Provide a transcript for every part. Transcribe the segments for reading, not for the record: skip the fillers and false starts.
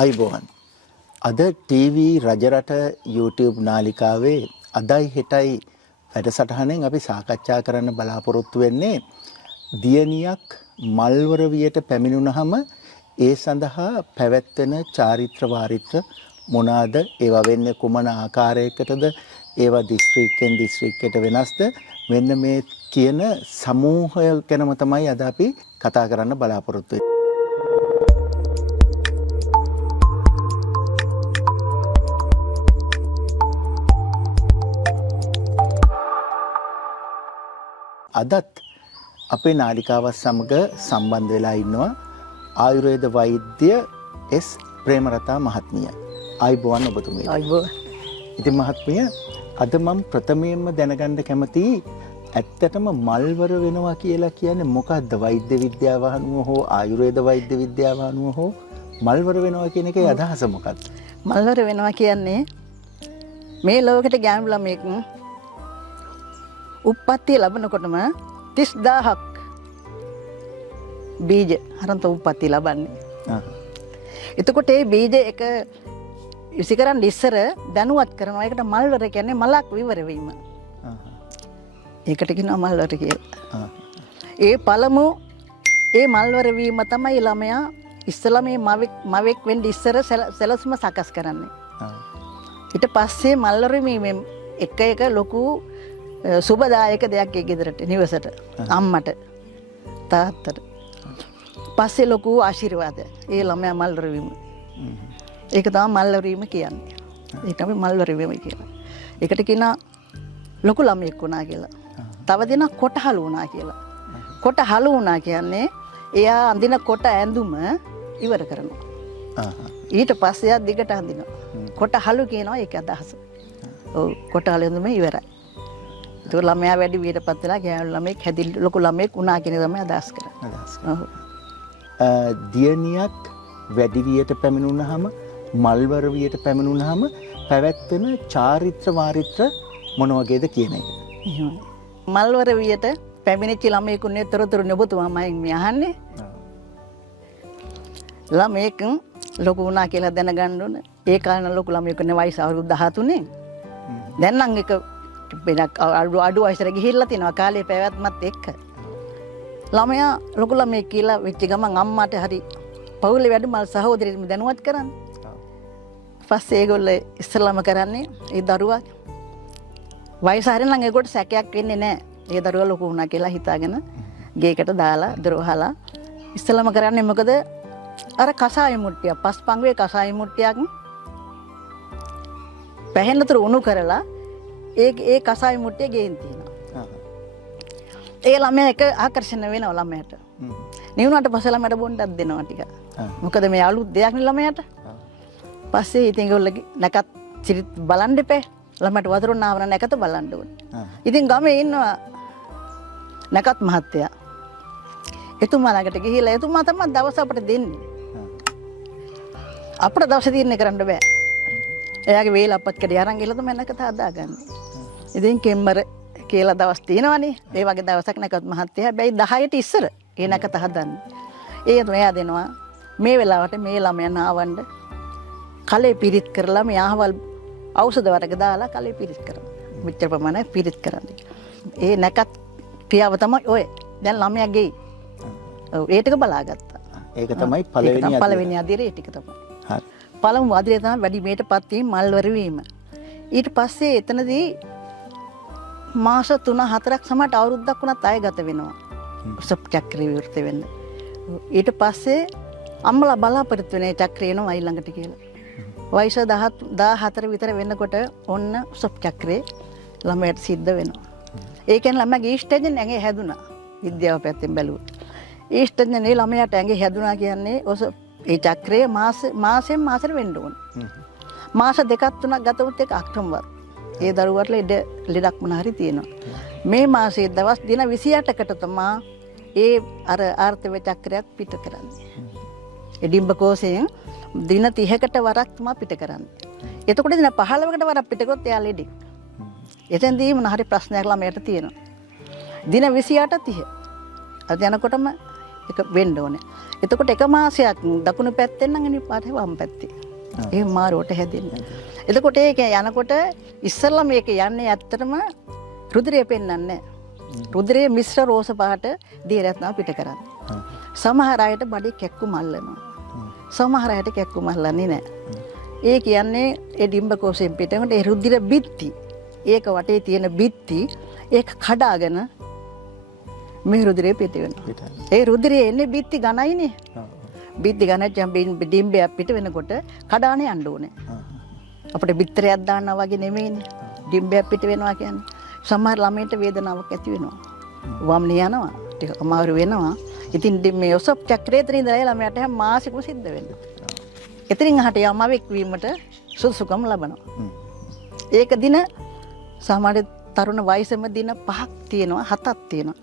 අයිබෝන් අද TV Rajarata YouTube නාලිකාවේ අදයි හෙටයි වැඩසටහනෙන් අපි සාකච්ඡා කරන්න බලාපොරොත්තු වෙන්නේ දියණියක් මල්වර වියට පැමිණුනහම ඒ සඳහා පැවැත්වෙන චාරිත්‍ර වාරිත්‍ර මොනවාද ඒවා වෙන්නේ කුමන ආකාරයකටද ඒවා දිස්ත්‍රික්කෙන් දිස්ත්‍රික්කයට වෙනස්ද මෙන්න මේ කියන සමූහය ගැනම තමයි අද අපි කතා කරන්න බලාපොරොත්තු වෙන්නේ. අදත් අපේ නාලිකාවත් සමග සම්බන්ධ වෙලා ඉන්නවා ආයුර්වේද වෛද්‍ය එස් ප්‍රේමරතා මහත්මිය. අයිබෝන් ඔබතුමිය. අයිබෝන්. ඉතින් මහත්මිය අද මම ප්‍රථමයෙන්ම දැනගන්න කැමතියි ඇත්තටම මල්වර වෙනවා කියලා කියන්නේ මොකක්ද? වෛද්‍ය විද්‍යාව අනුව හෝ ආයුර්වේද වෛද්‍ය විද්‍යාව අනුව හෝ මල්වර වෙනවා කියන එකේ අදහස මොකක්ද? මල්වර වෙනවා කියන්නේ මේ ලෝකෙට ගෑනු ළමෙක් උප්පත්තිය ලැබනකොටම 30000ක් බීජ හරන්ත උප්පත්තිය ලබන්නේ. එතකොට මේ බීජ එක ඉසිකරන් ඉස්සර දැනුවත් කරනවා. ඒකට මල්වර කියන්නේ මලක් විවර වීම. ඒකට කියනවා මල්වර කියලා. ඒ පළමු ඒ මල්වර වීම තමයි ළමයා ඉස්සලා මේ මවෙක් වෙන්න ඉස්සර සැලසුම සකස් කරන්නේ. ඊට පස්සේ මල්වර වීමෙන් එක ලොකු සුබදායක දෙයක් ඒ ගෙදරට නිවසට අම්මට තාත්තට පස්සේ ලොකු ආශිර්වාද ඒ ළමයා මල්වර වීම. ඒක තමයි මල්වර වීම කියන්නේ. ඒක අපි මල්වර වීම කියලා. ඒකට කියනවා ලොකු ළමයෙක් වුණා කියලා. තව දෙනා කොටහලු වුණා කියලා. කොටහලු වුණා කියන්නේ එයා අඳින කොට ඇඳුම ඉවර කරනවා. ඊට පස්සේ එයා දිගට අඳිනවා. කොටහලු කියනවා ඒක අදහස. ඔව් කොටහලු ඇඳුම ඉවරයි. ඒක ළමයා වැඩි වියටපත් වෙලා ගෑනු ළමෙක් හැදිලි ලොකු ළමෙක් වුණා කියන තමයි අදහස් කරන්නේ. දියණියක් වැඩි වියට පැමිණුනහම මල්වර වියට පැමිණුනහම පැවැත්වෙන චාරිත්‍ර වාරිත්‍ර මොන වගේද කියන එක. මල්වර වියට පැමිණිච්ච ළමයෙකුනේ තොරතුරු නෙබතුමාමයි මේ අහන්නේ. ළමයෙක් ලොකු වුණා කියලා දැනගන්න ඕන. ඒ කාලේ ලොකු ළමයෙකුනේ වයස අවුරුදු 13. දැන් නම් එක වෙනක් අඩු වයසට ගිහිල්ලා තිනවා කාලේ පැවැත්මත් එක්ක. ළමයා ලොකු ළමයෙක් කියලා වෙච්ච ගමන් අම්මාට හරි පවුලේ වැඩිමල් සහෝදරියම දැනුවත් කරන්නේ. පස්සේ ඒගොල්ලෝ ඉස්සෙල්ලාම කරන්නේ ඒ දරුවා වයස හරිනම් ඒකට සැකයක් වෙන්නේ නැහැ. ඒ දරුවා ලොකු වුණා කියලා හිතාගෙන ගේකට දාලා දොර වහලා ඉස්සෙල්ලාම කරන්නේ මොකද? අර කසාය මුට්ටිය පස්පංගුවේ කසාය මුට්ටියක් පැහෙන්නතර උණු කරලා ඒ කසාය මුට්ටිය ගේන් තියනවා. ඒ ළමයා එක ආකර්ෂණ වෙනවා ළමයාට. නිවුණාට පස්සේ ළමයාට බොන්නක් දෙනවා ටික. මොකද මේ අලුත් දෙයක් නේ ළමයාට. පස්සේ ඉතින් ඒගොල්ලෝ නැකත් සිරිත් බලන්න එපා. ළමයාට වතුර නාවන නැකත බලන්න ඕනේ. ඉතින් ගමේ ඉන්නවා නැකත් මහත්තයා. එතුමා ළඟට ගිහිල්ලා එතුමා තමයි දවස අපට දෙන්නේ. අපිට දවස් තීරණය කරන්න බෑ. එයාගේ වේලපත් කඩේ අරන් ගිහලා තමයි නැකත හදාගන්නේ. ඉතින් කෙම්මර කියලා දවස් තියෙනවනේ. ඒ වගේ දවසක් නැකත් මහත්තයා හැබැයි 10ට ඉස්සර ඒ නැකත හදන්නේ. ඒ තුනයා දෙනවා මේ වෙලාවට මේ ළමයා නාවන්න කලේ පිරිත් කරලා මේ ආහවල් ඖෂධ වර්ග දාලා කලේ පිරිත් කරනවා. මෙච්චර ප්‍රමාණයක් පිරිත් කරන්නේ. ඒ නැකත් ක්‍රියාව තමයි ඔය. දැන් ළමයා ගෙයි. ඔව් ඒ ටික බලාගත්තා. ඒක තමයි පළවෙනි අදිරේ ටික තමයි. හරි. පළමු අදිරේ තමයි වැඩි මේටපත් වීම මල්වර වීම. ඊට පස්සේ එතනදී මාස 3-4ක් සමහරට අවුරුද්දක් වුණත් අය ගත වෙනවා. උසප් චක්‍රේ විවෘත වෙන්න. ඊට පස්සේ අම්මලා බලාපොරොත්තු වෙන චක්‍රේ එනවා ඊළඟට කියලා. වයස 14 විතර වෙනකොට ඔන්න උසප් චක්‍රේ ළමයට සිද්ධ වෙනවා. ඒ කියන්නේ ළමයාගේ ඊස්ට්‍රජන් ඇඟේ හැදුනා. විද්‍යාව පැත්තෙන් බැලුවොත්. ඊස්ට්‍රජන් ඒ ළමයාට ඇඟේ හැදුනා කියන්නේ ඒ චක්‍රය මාසෙන් මාසෙට වෙන්න ඕන. මාස 2-3ක් ගත වුත් ඒක අක්‍රමවත්. ඒ දරුවට ලෙඩක් මොන හරි තියෙනවා. මේ මාසයේ දවස් දින 28කට තමයි ඒ අර ආර්ථව චක්‍රයක් පිට කරන්නේ. එඩිම්බ කෝෂයෙන් දින 30කට වරක් තමයි පිට කරන්නේ. එතකොට දින 15කට වරක් පිට කරොත් එයා ලෙඩෙක්. එතෙන්දී මොන හරි ප්‍රශ්නයක් ළමයට තියෙනවා. දින 28 30. අද යනකොටම එක වෙන්න ඕනේ. එතකොට එක මාසයක් දකුණු පැත්තෙන් නම් අනිත් පාරේ වම් පැත්තේ. ඒ මාරුවට හැදෙන්නේ. එතකොට ඒක යනකොට ඉස්සෙල්ලා මේක යන්නේ ඇත්තටම රුධිරය පෙන්වන්නේ නැහැ. රුධිරයේ මිශ්‍ර රෝස පාට දියරත්නා පිට කරන්නේ. සමහර අයට බඩේ කැක්කුම අල්ලනවා. සමහර අයට කැක්කුම අල්ලන්නේ නැහැ. ඒ කියන්නේ ඒ ඩිම්බකෝෂයෙන් පිටකොට ඒ රුධිර බිත්ති ඒක වටේ තියෙන බිත්ති ඒක කඩාගෙන මේ රුධිරය පිට වෙනවා. ඒ රුධිරය එන්නේ බිත්ති ඝනයිනේ. බිත්ති ඝනයන් ඩිම්බයක් පිට වෙනකොට කඩානේ යන්න ඕනේ. අපිට බිත්තරයක් දාන්නා වගේ නෙමෙයිනේ. ඩිම්බයක් පිට වෙනවා කියන්නේ. සමහර ළමයින්ට වේදනාවක් ඇති වෙනවා. වම් යනවා. ටික අමාරු වෙනවා. ඉතින් මේ ඔසප් චක්‍රයේ තන ඉඳලා ළමයාට හැම මාසෙකම සිද්ධ වෙනවා. එතනින් අහට යමවෙක් වීමට සුසුකම් ලබනවා. ඒක දින සමහර තරුණ වයසම දින 5ක් තියෙනවා 7ක් තියෙනවා.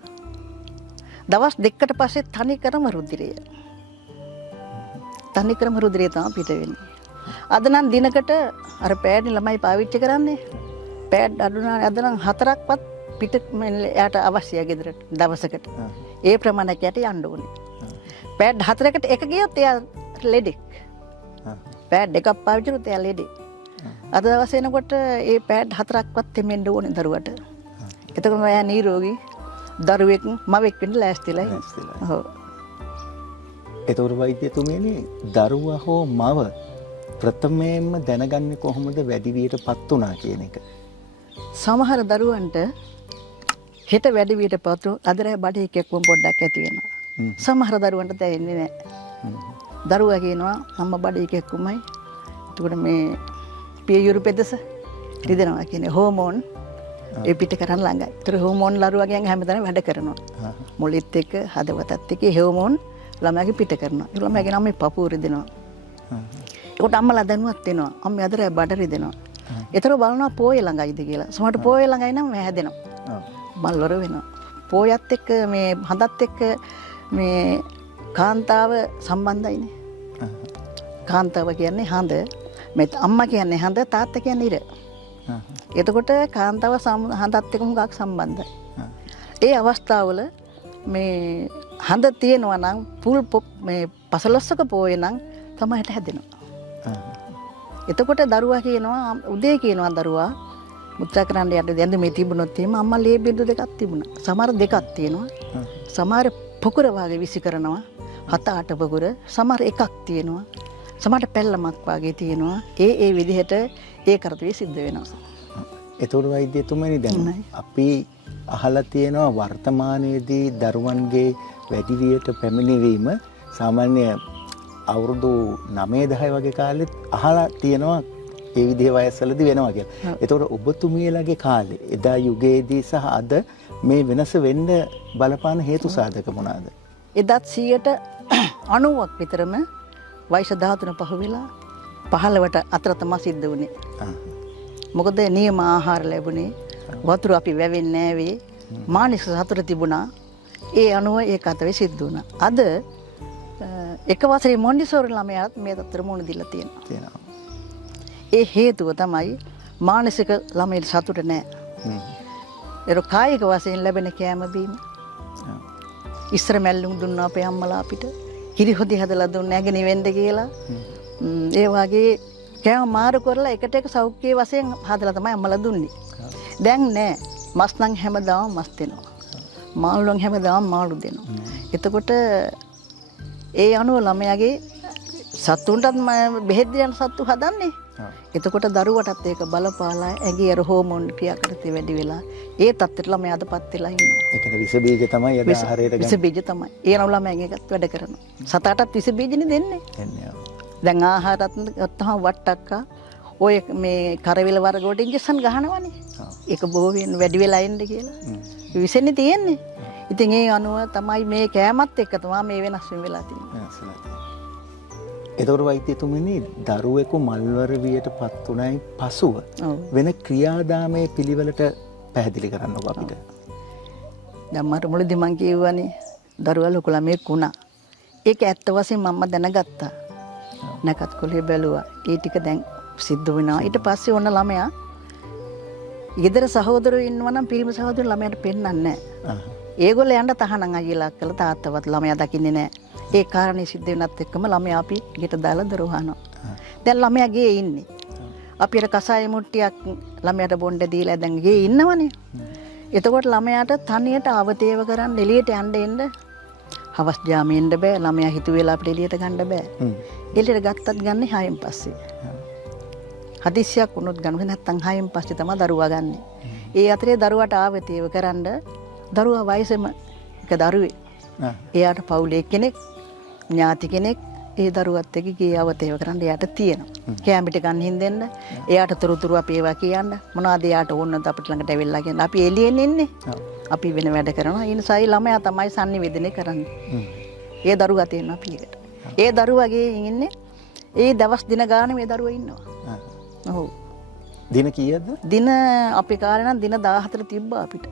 දවස් දෙකකට පස්සේ තනිකරම රුධිරය. තනිකරම රුධිරය තමයි පිට වෙන්නේ. අද නම් දිනකට අර පෑඩ් ළමයි පාවිච්චි කරන්නේ. පෑඩ් අඩුනා අද නම් 4ක්වත් පිට යාට අවශ්‍යයි ගෙදරට දවසකට. ඒ ප්‍රමාණයක් යට යන්න ඕනේ. පෑඩ් 4කට එක ගියොත් එයා ලෙඩෙක්. පෑඩ් එකක් පාවිච්චි කරොත් එයා ලෙඩෙක්. අද දවස් වෙනකොට ඒ පෑඩ් 4ක්වත් තෙමෙන්න ඕනේ දරුවට. එතකොට එයා නිරෝගී දරුවෙක් මවෙක් වෙන්න ලෑස්තිලා ඉන්නවා. ඔව්. ඒතොර වෛද්‍යතුමියනි දරුවා හෝ මව ප්‍රථමයෙන්ම දැනගන්නේ කොහොමද වැඩි වියටපත් උනා කියන එක? සමහර දරුවන්ට හෙට වැඩි වියටපත් අදරේ බඩේ කෙක්කුම් පොඩ්ඩක් ඇති වෙනවා. සමහර දරුවන්ට දැනෙන්නේ නැහැ. දරුවා කියනවා අම්මා බඩේ කෙක්කුමයි. එතකොට මේ පියයුරු පෙදෙස රිදෙනවා කියන්නේ හෝමෝන් ඒ පිට කරන් ළඟයි. ඒතර හෝමෝන් දරුවාගෙන් හැමදාම වැඩ කරනවා. මුලිත් එක්ක හදවතත් එක්ක හෝමෝන් ළමයාගේ පිට කරනවා. ඒ ළමයාගේ නම් මේ පපුව රිදෙනවා. ඒකට අම්මලා දැනුවත් වෙනවා. අම්මේ අදරේ බඩ රිදෙනවා. ඒතර බලනවා පෝය ළඟයිද කියලා. සමහරට පෝය ළඟයි නම් හැදෙනවා. මල්වර වෙනවා. පෝයත් එක්ක මේ හඳත් එක්ක මේ කාන්තාව සම්බන්ධයිනේ. කාන්තාව කියන්නේ හඳ, මේ අම්මා කියන්නේ හඳ, තාත්තා කියන්නේ ඉර. එතකොට කාන්තාව හඳත් එක්ක මුගක් සම්බන්ධයි. ඒ අවස්ථාවල මේ හඳ තියෙනවා නම් පුල් මේ පසලොස්සක පෝය නම් තමයි හැදෙනවා. එතකොට දරුවා කියනවා උදේ කියනවා දරුවා මුත්‍රා කරන්න යද්දී දැන් මේ තිබුණොත් එහෙම අම්මා ලේ බින්දු දෙකක් තිබුණා. සමහර දෙකක් තියෙනවා. සමහර පොකුර වගේ විසි කරනවා. 7-8 පොකුර. සමහර එකක් තියෙනවා. සමහරට පැල්ලමක් වගේ තියෙනවා. ඒ විදිහට ඒ කරදරය සිද්ධ වෙනවා. ඒතොර වෛද්‍යතුමනි දැන් අපි අහලා තියෙනවා වර්තමානයේදී දරුවන්ගේ වැඩිවියට පැමිණීම සාමාන්‍ය අවුරුදු 9-10 වගේ කාලෙත් අහලා තියෙනවා ඒ විදිහේ වයස්වලදී වෙනවා කියලා. ඒතකොට ඔබතුමියලගේ කාලේ එදා යුගයේදී සහ අද මේ වෙනස වෙන්න බලපාන හේතු සාධක මොනවාද? එදත් 90ක් විතරම වයස 13 පහ වෙලා 15ට අතර තමයි සිද්ධ වුනේ. මොකද නියම ආහාර ලැබුණේ වතුර අපි වැවෙන්නේ නැවේ මානසික සතුට තිබුණා. ඒ අනුව ඒක අතේ සිද්ධ වුණා. අද එක වසරේ මොන්ඩිසෝරි ළමයාත් මේ තත්තර මුණ දීලා තියෙනවා. ඒ හේතුව තමයි මානසික ළමයින්ට සතුට නැහැ. ඒක කායික වශයෙන් ලැබෙන කැම බීම. ඉස්සර මැල්ලුම් දුන්නා අපේ අම්මලා අපිට. හිරිහොදි හදලා දුන්නේ නැගෙන වෙන්න කියලා. ඒ වගේ කැම මාරු කරලා එකට එක සෞඛ්‍ය වශයෙන් හදලා තමයි අම්මලා දුන්නේ. දැන් නෑ. මස් නම් හැමදාම මස් දෙනවා. මාළු නම් හැමදාම මාළු දෙනවා. එතකොට ඒ අනුව ළමයාගේ සතුන්ටත් බෙහෙත් දෙන සතු හදන්නේ. එතකොට දරුවටත් ඒක බලපාලා ඇඟේ අර හෝමෝන් ක්‍රියාකරතේ වැඩි වෙලා ඒ තත්ත්වයට ළමයා අදපත් වෙලා ඉන්නවා. ඒකද විස බීජ තමයි අද ආහාරයට ගන්න. විස බීජ තමයි. ඒ නෝ ළමයාගෙන් එකත් වැඩ කරනවා. සතාටත් විස බීජනේ දෙන්නේ. දැන් ආහාරත් ගත්තම වට්ටක්කා ඔය මේ කරවිල වර්ග වලට ඉන්ජෙක්ෂන් ගහනවනේ. ඒක බොහෝ වෙන වැඩි වෙලා එන්න කියලා. විසෙන්නේ තියෙන්නේ. ඉතින් ඒ අනුව තමයි මේ කෑමත් එක්ක තමයි මේ වෙනස් වෙලා තියෙන්නේ. ඒතකොට වෛද්‍යතුමනි දරුවෙකු මල්වර වියටපත් උනායින් පසුව වෙන ක්‍රියාදාමයේ පිළිවෙලට පැහැදිලි කරන්නකො අපිට. දැන් මට මුලදී මං කියවනේ දරුවා ලොකු ළමයෙක් වුණා. ඒක ඇත්ත වශයෙන්ම මම දැනගත්තා. නැකත් කොලේ බැලුවා. ඒ ටික දැන් සිද්ධ වෙනවා. ඊට පස්සේ ඔන්න ළමයා ඊදර සහෝදරයෝ ඉන්නවා නම් පිරිමි සහෝදරයෝ ළමයාට පෙන්නන්නේ නැහැ. ඒගොල්ලෝ යන්න තහනම් අයියලා කළා තාත්තවත් ළමයා දකින්නේ නැහැ. ඒ කාරණේ සිද්ධ වෙනත් එක්කම ළමයා අපි ගෙට දාලා දරුව අහනවා. දැන් ළමයා ගේ ඉන්නේ. අපි අර කසාය මුට්ටියක් ළමයාට බොන්න දීලා දැන් ගේ ඉන්නවනේ. එතකොට ළමයාට තනියට අවතේව කරන් එළියට යන්න එන්න හවස් ජාමේ එන්න බෑ. ළමයා හිතුවේලා අපිට එළියට ගන්න බෑ. එළියට ගත්තත් ගන්නේ 6න් පස්සේ. හදිස්සියක් වුණොත් ගන්න නැත්නම් 6න් පස්සේ තමයි දරුවා ගන්නෙ. ඒ අතරේ දරුවාට ආවතේව කරන්න දරුවා වයසෙම එක දරුවේ. එයාට පවුලේ කෙනෙක් ඥාති කෙනෙක් ඒ දරුවත් එක්ක ගියේ අවතේව කරන්න එයාට තියෙනවා. කැමරට ගන්න හින්දෙන්න එයාට තොරතුරු අපි ඒවා කියන්න මොනවද එයාට ඕනද අපිට ළඟට ඇවිල්ලා කියන්න. අපි එළියෙන් ඉන්නේ. අපි වෙන වැඩ කරනවා. ඒ නිසා ළමයා තමයි sannivedana කරන්නේ. ඒ දරුවා තියෙනවා අපි එකට. ඒ දරුවාගේ ඉන්නේ ඒ දවස් දින ගානේ මේ දරුවා ඉන්නවා. ඔව්. දින කීයද? දින අපි කාලේ නම් දින 14 තිබ්බා අපිට.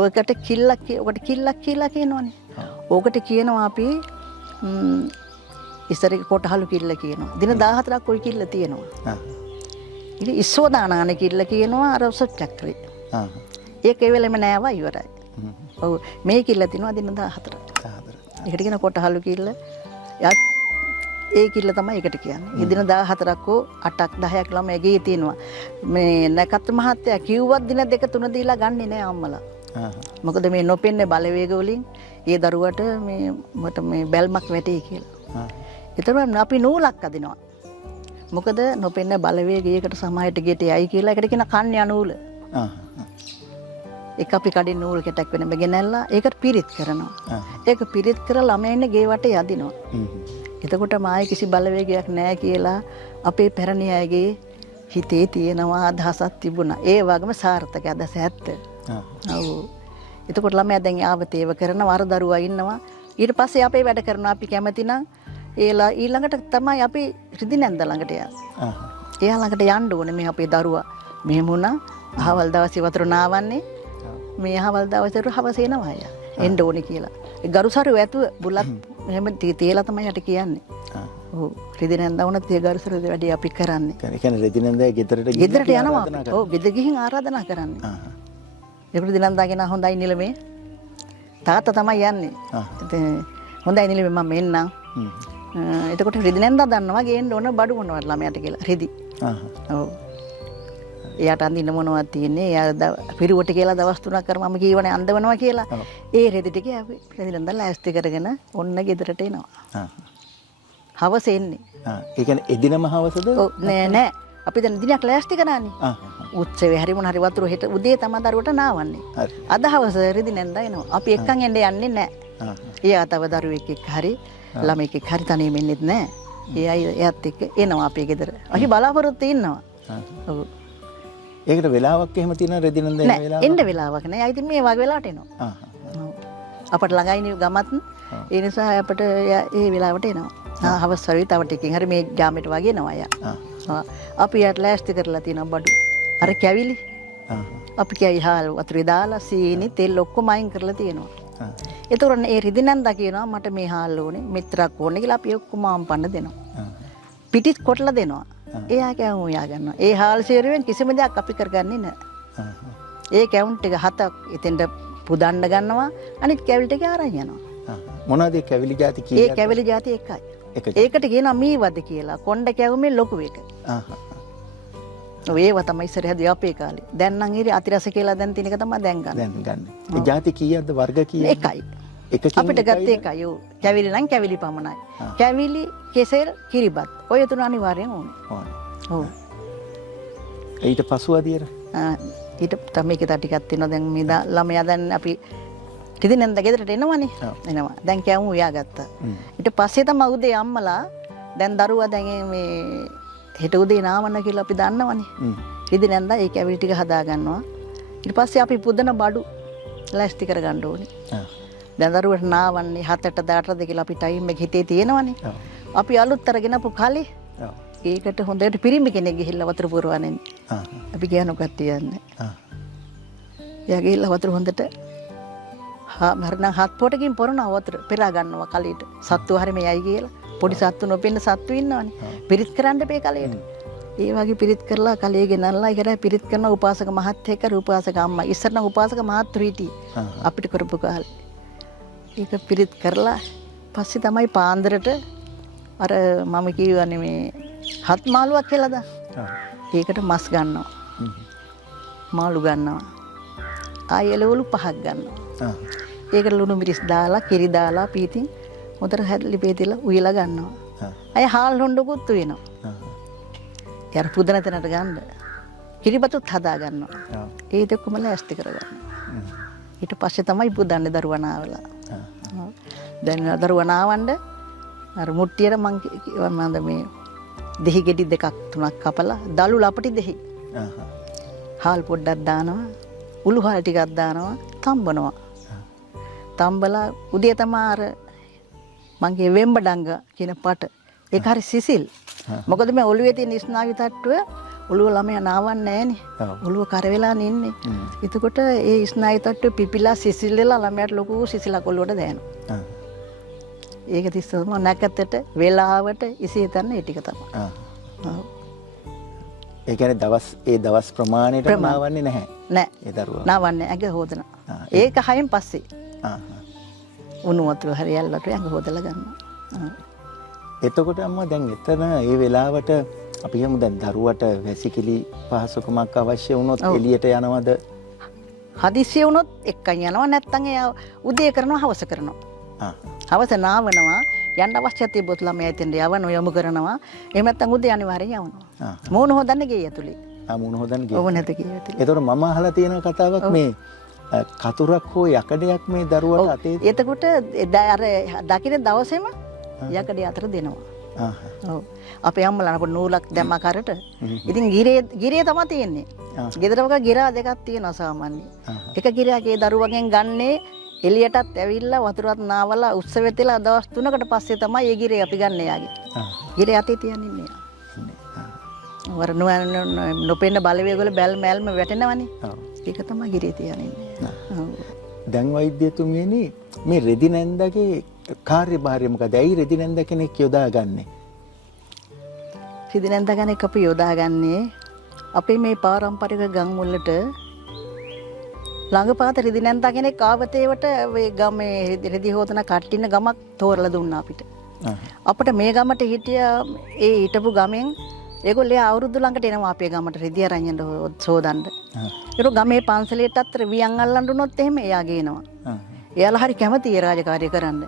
ඔයකට කිල්ලක් ඔකට කිල්ලක් කියලා කියනවනේ. ඕකට කියනවා අපි ඉස්සරේ කොටහලු කිල්ල කියනවා. දින 14ක් ওই කිල්ල තියෙනවා. ඉතින් ඉස්සෝදානාන කිල්ල කියනවා අර උසස් චක්‍රේ. ඒක ඒ වෙලෙම නෑවා ඉවරයි. ඔව් මේ කිල්ල තියෙනවා දින 14ක්. ඒකට කියන කොටහලු කිල්ල. ඒ කිල්ල තමයි ඒකට කියන්නේ. ඒ දින 14ක් හෝ 8ක් 10ක් ළමයි ගේ තියෙනවා. මේ නැකත් මහත්තයා කිව්වත් දින 2 3 දීලා ගන්නෙ නෑ අම්මලා. මොකද මේ නොපෙන්නේ බලවේග වලින් ඒ දරුවට මට මේ බැල්මක් වැටේ කියලා. ඒතරම් අපි නූලක් අදිනවා. මොකද නොපෙන්නේ බලවේගයකට සමායට ගෙට යයි කියලා ඒකට කියන කන්‍යා නූල. ඒක අපි කඩින් නූල් කැටක් වෙනම ගෙනල්ලා ඒකට පිරිත් කරනවා. ඒක පිරිත් කරලා ළමයින්නේ ගේ වටේ යදිනවා. එතකොට මායි කිසි බලවේගයක් නැහැ කියලා අපේ පැරණි අයගේ හිතේ තියෙනවා අදහසක් තිබුණා. ඒ වගේම සාර්ථක අදහස ඇත්ත. ඔව්. එතකොට ළමයා දැන් ආවතේව කරනවා අර දරුවා ඉන්නවා. ඊට පස්සේ අපේ වැඩ කරනවා අපි කැමති නම් ඒලා ඊළඟට තමයි අපි රිදිනන්ද ළඟට යන්නේ. එයා ළඟට යන්න ඕනේ මේ අපේ දරුවා. මෙහෙම වුණා. අහවල් දවසේ වතුර නාවන්නේ. මේ අහවල් දවසේ හවස එනවා අය. එන්න ඕනේ කියලා. ඒ ගරුසරු ඇතුව බුලත් එහෙම තියලා තමයි යට කියන්නේ. ඔව් රිදිනන්ද වුණත් ඒ ගරුසරු වැඩි අපි කරන්නේ. ඒ කියන්නේ රිදිනන්ද ගෙදරට යනවා. ඔව් ගෙදර ගිහින් ආරාධනා කරන්නේ. ඒක රිදිනන්දාගෙන හොඳයි නිලමේ. තාත්තා තමයි යන්නේ. ඉතින් හොඳයි නිලමේ මම එන්නම්. එතකොට රිදිනන්දා දන්නවා ගේන්න ඕන බඩු මොනවද ළමයාට කියලා. රිදි. ඔව්. එයාට අඳින්න මොනවද තියෙන්නේ? එයා පිරුවට කියලා දවස් 3ක් කර මම කීවනේ අඳවනවා කියලා. ඒ රෙදි ටික අපි රිදිනන්දා ලෑස්ති කරගෙන ඔන්න ගෙදරට එනවා. හවස එන්නේ. ඒ කියන්නේ එදිනම හවසද? ඔව් නෑ. අපි දැන් දිනක් ලෑස්ති කරානේ. උත්සවේ හරි මොන හරි වතුර හෙට උදේ තමයි දරුවට නාවන්නේ. අද හවස රිදිනන්දා එනවා. අපි එක්කන් යන්නේ නෑ. එයා තව දරුවෙක් එක්ක හරි ළමෙක් එක්ක හරි තනියම ඉන්නෙත් නෑ. ඒ අය එයාත් එක්ක එනවා අපේ ගෙදර. අපි බලාපොරොත්තු ඉන්නවා. ඔව්. ඒකට වෙලාවක් එහෙම තියෙන රෙදිනන්ද එන වෙලාව? එන්න වෙලාවක් නෑ. අයිතින් මේ වගේ වෙලාවට එනවා. අපට ළඟයිනේ ගමත්. ඒ නිසා අපට ඒ වෙලාවට එනවා. හවස් වරුවේ තව ටිකකින් හරි මේ ජාමෙට වගේ එනවා අය. අපි යට ලෑස්ති කරලා තියෙනවා බඩු. අර කැවිලි. අපි කැවි හාල් වතුරේ දාලා සීනි තෙල් ඔක්කොම අයින් කරලා තියෙනවා. ඒතකොට ඒ රිදිනන්දා කියනවා මට මේ හාල් ඕනේ මෙතරක් ඕනේ කියලා අපි ඔක්කොම ආම්පන්න දෙනවා. පිටිත් කොටලා දෙනවා. එයා කැවුම් උයා ගන්නවා. ඒ හාල් සේරුවෙන් කිසිම දෙයක් අපි කරගන්නේ නැහැ. ඒ කැවුන්ට් එක 7ක් එතෙන්ට පුදන්න ගන්නවා. අනිත් කැවිලි ටික අරන් යනවා. මොනවද ඒ කැවිලි જાති කීයද? ඒ කැවිලි જાති එකයි. ඒකට කියනවා මීවද කියලා. කොණ්ඩ කැවුමේ ලොකු එක. ඒව තමයි ඉස්සරහ දී අපේ කාලේ. දැන් නම් ඉරි අතිරස කියලා දැන් තියෙන එක තමයි දැන් ගන්න. දැන් ගන්න. ඒ ಜಾති කීයක්ද වර්ග කීයක්ද? එකයි. අපිට ගත්තේ එකයි. ඔව්. කැවිලි නම් කැවිලි පමණයි. කැවිලි, කෙසෙල්, කිරිබත්. ඔය තුන අනිවාර්යෙන් ඕනේ. ඔව්. ඊට පසුව දියර. ඊට තමයි එක ටිකක් තියෙනවා දැන් මේ ළමයා දැන් අපි රිදිනන්ද ගෙදරට එනවනේ. එනවා. දැන් කැවුම් උයා ගත්තා. ඊට පස්සේ තමයි උදේ අම්මලා දැන් දරුවා දැන් මේ හෙට උදේ නාවන්න කියලා අපි දන්නවනේ. රිදිනන්ද ඒ කැවිලි ටික හදා ගන්නවා. ඊට පස්සේ අපි පුදන බඩු ලෑස්ති කර ගන්න ඕනේ. දැන් දරුවට නාවන්නේ 7ට 8ද කියලා අපි ටයිම් එක හිතේ තියෙනවනේ. අපි අලුත් අරගෙන අපු කලේ. ඒකට හොඳට පිරිමි කෙනෙක් ගිහිල්ලා වතුර පුරවන්නේ. අපි කියන කට්ටිය යන්නේ. එයා ගිහිල්ලා වතුර හොඳට මරණ හත් පොටකින් පොරන වතුර පෙරා ගන්නවා කලීට. සත්තු හරි මෙයයි කියලා. පොඩි සත්තු නොපෙන්න සත්තු ඉන්නවනේ. පිරිත් කරන්න බෑ කලීට. ඒ වගේ පිරිත් කරලා කලයේ ගෙනල්ලා ඉකර පිරිත් කරන උපාසක මහත්තයෙක් කර උපාසක අම්මා ඉස්සර නම් උපාසක මහත්තු හිටියේ අපිට කරපු කාලේ. ඒක පිරිත් කරලා පස්සේ තමයි පාන්දරට අර මම කියවනේ මේ හත් මාළුවක් කියලාද? ඒකට මස් ගන්නවා. මාළු ගන්නවා. ආයෙ එළවලු 5ක් ගන්නවා. ඒකට ලුණු මිරිස් දාලා කිරි දාලා පීතින් හොඳට හැදලි පෙතිලා උයලා ගන්නවා. අය හාල් හොඬකුත් වෙනවා. යාර පුදන තැනට ගන්න. කිරිබතුත් හදා ගන්නවා. ඒ දෙකම ලෑස්ති කරගන්නවා. ඊට පස්සේ තමයි පුදන්නේ දරුවනාවලා. දැන් දරුවනාවන්ට අර මුට්ටියට මම මේ දෙහි ගෙඩි දෙකක් තුනක් කපලා දලු ලපටි දෙහි. හාල් පොඩ්ඩක් දානවා. උළු හාල් ටිකක් දානවා. තම්බනවා. තම්බලා උදේ තමයි අර මගේ වෙම්බඩංග කියන පට ඒක හරි සිසිල්. මොකද මේ ඔළුවේ තියෙන ස්නායු තට්ටුව ඔළුව ළමයා නාවන්නේ නැහනේ. ඔළුව කර වෙලා ඉන්නේ. එතකොට ඒ ස්නායු තට්ටුව පිපිලා සිසිල් වෙලා ළමයාට ලොකු සිසිලක් ඔළුවට දැනෙනවා. ඒක තිස්සම නැකතට වෙලාවට ඉසිය තන්න ඒ ටික තමයි. ඒ කියන්නේ ඒ දවස් ප්‍රමාණයට නාවන්නේ නැහැ. නෑ. ඒ දරුවා. නාවන්නේ ඇඟ හොදන. ඒක හයෙන් පස්සේ. උණු වතුර හරි ඇල්ලට ඇඟ හොදලා ගන්නවා. එතකොට අම්මා දැන් එතන ඒ වෙලාවට අපි හිතමු දැන් දරුවට වැසිකිලි පහසුකමක් අවශ්‍ය වුණොත් එළියට යනවද? හදිස්සිය වුණොත් එක්කන් යනවා නැත්නම් එයා උදේ කරනවා හවස කරනවා. හවස නාවනවා යන්න අවශ්‍ය තිබ්බොත් ළමයා එතෙන්ට යවන යොමු කරනවා. එහෙම නැත්නම් උදේ අනිවාර්යෙන් යවනවා. මූණ හොදන්න ගේ ඇතුලේ. මූණ හොදන්න ගේ. ඔව් නැත ගේ ඇතුලේ. එතකොට මම අහලා තියෙන කතාවක් මේ කතුරක් හෝ යකඩයක් මේ දරුවට අතේ එතකොට අර දකින දවසේම යකඩේ අතර දෙනවා. ඔව්. අපේ අම්මලා අපේ නූලක් දැම්ම කරට. ඉතින් ගිරේ තමයි තියෙන්නේ. ගෙදරක ගිරා දෙකක් තියෙනවා සාමාන්‍යයෙන්. එක ගිරාගේ දරුවගෙන් ගන්නේ එළියටත් ඇවිල්ලා වතුරත් නාවලා උත්සවෙත් වෙලා දවස් 3කට පස්සේ තමයි ඒ ගිරේ අපි ගන්න යාගේ. ගිරේ අතේ තියන්නේ නෑ. වර නොපෙන්න බලවේග වල බැල් මෑල්ම වැටෙනවනේ. ඒක තමයි ගිරේ තියන්නේ. දැන් වෛද්‍යතුමියනි මේ රෙදි නැන්දගේ කාර්යභාරය මොකද? ඇයි රෙදි නැන්ද කෙනෙක් යොදාගන්නේ? රෙදි නැන්ද කෙනෙක් අපි යොදාගන්නේ අපේ මේ පාරම්පරික ගම් වලට ළඟපාත රෙදි නැන්ද කෙනෙක් ආවතේවට මේ ගමේ රෙදි හොතන කට්ටින ගමක් තෝරලා දුන්නා අපිට. අපිට මේ ගමට හිටිය ඒ හිටපු ගමෙන් ඒගොල්ලෝ අවුරුදු ළඟට එනවා අපේ ගමට රෙදි අරන් යන්න සෝදන්න. ඒක ගමේ පන්සලේට අතර වියන් අල්ලන්න උනොත් එහෙම එයා ගේනවා. එයාලා හරි කැමති ඒ රාජකාරිය කරන්න.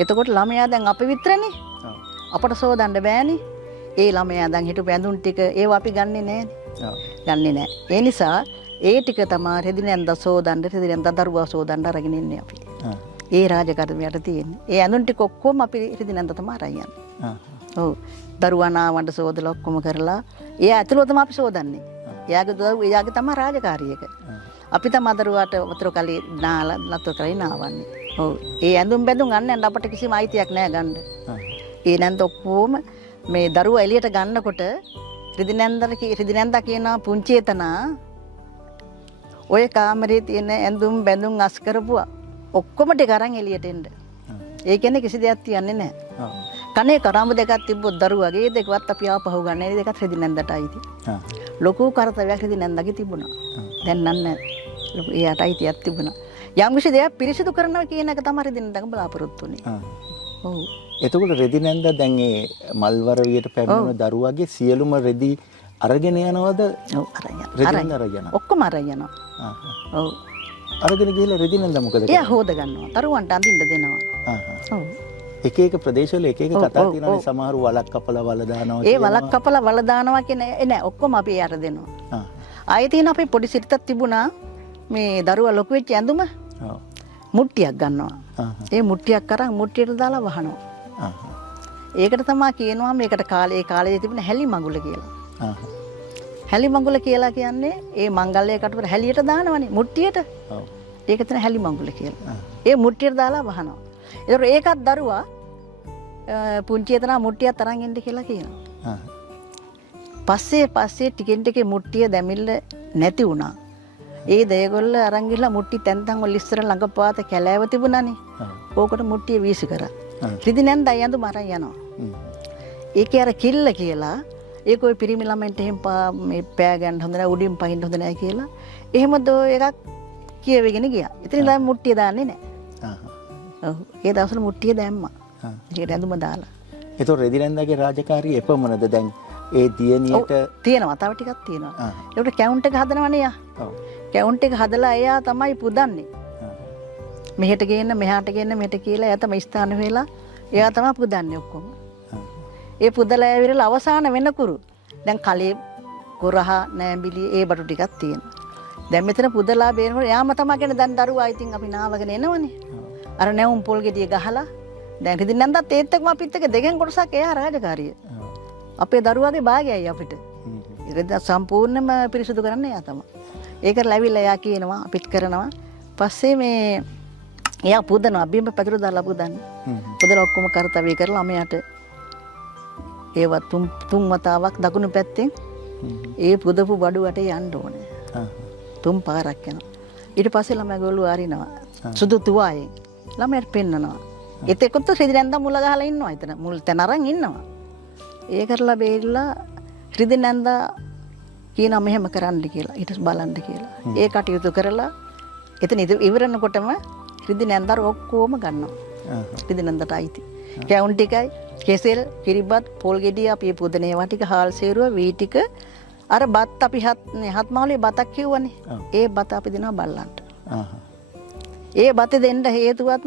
එතකොට ළමයා දැන් අපි විතරනේ. අපට සෝදන්න බෑනේ. ඒ ළමයා දැන් හිටු බැඳුන් ටික ඒවා අපි ගන්නෙ නෑනේ. ගන්නෙ නෑ. ඒ නිසා ඒ ටික තමයි රෙදි නැන්ද සෝදන්න රෙදි නැන්ද දරුවා සෝදන්න අරගෙන ඉන්නේ අපි. ඒ රාජකාරියට තියෙන්නේ. ඒ ඇඳුන් ටික ඔක්කොම අපි රෙදි නැන්ද තමයි අරන් යන්නේ. ඔව්. දරුවා නාවන්න සෝදලා ඔක්කොම කරලා ඒ ඇතුළත තමයි අපි සෝදන්නේ. එයාගේ තමයි රාජකාරියක. අපි තමයි දරුවාට වතුර කලේ නාලා නතර කරේ නාවන්නේ. ඔව්. ඒ ඇඳුම් බැඳුම් ගන්න අපිට කිසිම අයිතියක් නෑ ගන්න. ඒ නැන්ද ඔක්කොම මේ දරුවා එළියට ගන්නකොට රෙදි නැන්ද කියන පුංචි එතනා ඔය කාමරේ තියෙන ඇඳුම් බැඳුම් අස් කරපුවා ඔක්කොම ටික අරන් එළියට එන්න. ඒ කියන්නේ කිසි දෙයක් තියන්නේ නැහැ. කනේ කරාම දෙකක් තිබ්බොත් දරුවාගේ දෙකවත් අපි ආපහු ගන්න. ඒ දෙකත් රෙදි නැන්දට අයිති. ලොකු කරතවයක් රෙදි නැන්දගේ තිබුණා. දැන් නන්නේ. ලොකු එයාට අයිතියක් තිබුණා. යම් කිසි දෙයක් පිරිසිදු කරනවා කියන එක තමයි රෙදි නැන්දක බලාපොරොත්තු වෙන්නේ. ඔව්. එතකොට රෙදි නැන්ද දැන් ඒ මල්වරවියට පැමිණෙන දරුවාගේ සියලුම රෙදි අරගෙන යනවද? ඔව් අරගෙන. රෙදි නැන්ද අරගෙන යනවා. ඔක්කොම අරගෙන යනවා. ඔව්. අරගෙන ගිහලා රෙදි නැන්ද මොකද කරන්නේ? එයා හොද ගන්නවා. දරුවන්ට අඳින්න දෙනවා. ඔව්. එක එක ප්‍රදේශවල එක එක කතා තියෙනවානේ. සමහරු වලක් කපලා වල දානවා. ඒ වලක් කපලා වල දානවා කියන්නේ නෑ. ඔක්කොම අපි යට දෙනවා. ආයේ තියෙන අපේ පොඩි සිරිතක් තිබුණා. මේ දරුවා ලොකු වෙච්ච ඇඳුම මුට්ටියක් ගන්නවා. ඒ මුට්ටියක් අරන් මුට්ටියට දාලා වහනවා. ඒකට තමයි කියනවා මේකට කාලේ තිබුණ හැලි මඟුල කියලා. හැලි මඟුල කියලා කියන්නේ ඒ මංගල්‍යයකට වල හැලියට දානවනේ මුට්ටියට. ඒක තමයි හැලි මඟුල කියලා. ඒ මුට්ටියට දාලා වහනවා. ඒකත් දරුවා පුංචි එතන මුට්ටියක් තරන් එන්න කියලා කියනවා. පස්සේ ටිකෙන් ටිකේ මුට්ටිය දැමිල්ල නැති වුණා. ඒ දේගොල්ල අරන් ගිහලා මුට්ටි තැන් වල ඉස්සර ළඟපාත කැලෑව තිබුණානේ. ඕකට මුට්ටිය වීසි කරා. රිදි නැන්ද යඳු මරන් යනවා. ඒකේ අර කිල්ල කියලා ඒක ඔය පිරිමි ළමයින්ට එහෙම මේ පෑ ගන්න හොඳ නැහැ උඩින් පහින්න හොඳ නැහැ කියලා. එහෙම දෝ එකක් කියවෙගෙන ගියා. ඉතින් දැන් මුට්ටිය දාන්නේ නැහැ. ඔව්. ඒ දවස්වල මුට්ටිය දැම්මා. ඒකට ඇඳුම දාලා. ඒතොර රෙදිරැන්දාගේ රාජකාරිය එපමණද දැන් ඒ දියණියට තියෙනවා තව ටිකක් තියෙනවා. ඒකට කැවුන්ට් එක හදනවනේ යා. ඔව්. කැවුන්ට් එක හදලා එයා තමයි පුදන්නේ. මෙහෙට ගේන්න මෙහාට ගේන්න මෙහෙට කියලා එයා තමයි ස්ථාන වෙලා එයා තමයි පුදන්නේ ඔක්කොම. ඒ පුදලා ඇවිල්ලා අවසාන වෙනකුරු දැන් කලේ කොරහ නෑඹිලි ඒ බඩු ටිකක් තියෙනවා. දැන් මෙතන පුදලා බේරනකොට එයාම තමයි කියන්නේ දැන් දරුවා ඉතින් අපි නාවගෙන එනවනේ. අර නැවුම් පොල් ගෙඩිය ගහලා දැන් ඉතින් නැන්දත් ඒත් එක්කම අපිත් එක්ක දෙකෙන් කොටසක් එයා රාජකාරිය. අපේ දරුවාගේ භාගයයි අපිට. ඒක සම්පූර්ණයෙන්ම පිරිසුදු කරන්න එයා තමයි. ඒකට ලැබිලා එයා කියනවා අපිත් කරනවා. පස්සේ මේ එයා පුදනවා බිම්බ පැදුරු දාලා පුදන්නේ. පුදලා ඔක්කොම කරතවි කරලා අමයට ඒවා තුන් වතාවක් දකුණු පැත්තෙන් ඒ පුදපු බඩු වටේ යන්න ඕනේ. තුන් පාරක් යනවා. ඊට පස්සේ ළමයා ගොල්ලෝ අරිනවා. සුදු තුවායෙන් ළමයට පෙන්නනවා. එතෙකොත් රිදිනන්ද මුල ගහලා ඉන්නවා එතන. මුල් තැන අරන් ඉන්නවා. ඒ කරලා බේරිලා රිදිනන්ද කියනවා මෙහෙම කරන්න කියලා. ඊට බලන්න කියලා. ඒ කටයුතු කරලා එතන ඉවරනකොටම රිදිනන්දර ඔක්කොම ගන්නවා. රිදිනන්දට අයිති. කැවුන් ටිකයි කෙසෙල් කිරිබත් පොල් ගෙඩිය අපි පුදනේ ඒවා ටික හාල් සේරුව වී ටික අර බත් අපි හත් මාළුවේ බතක් කිව්වනේ. ඒ බත අපි දෙනවා බල්ලන්ට. ඒ බත දෙන්න හේතුවත්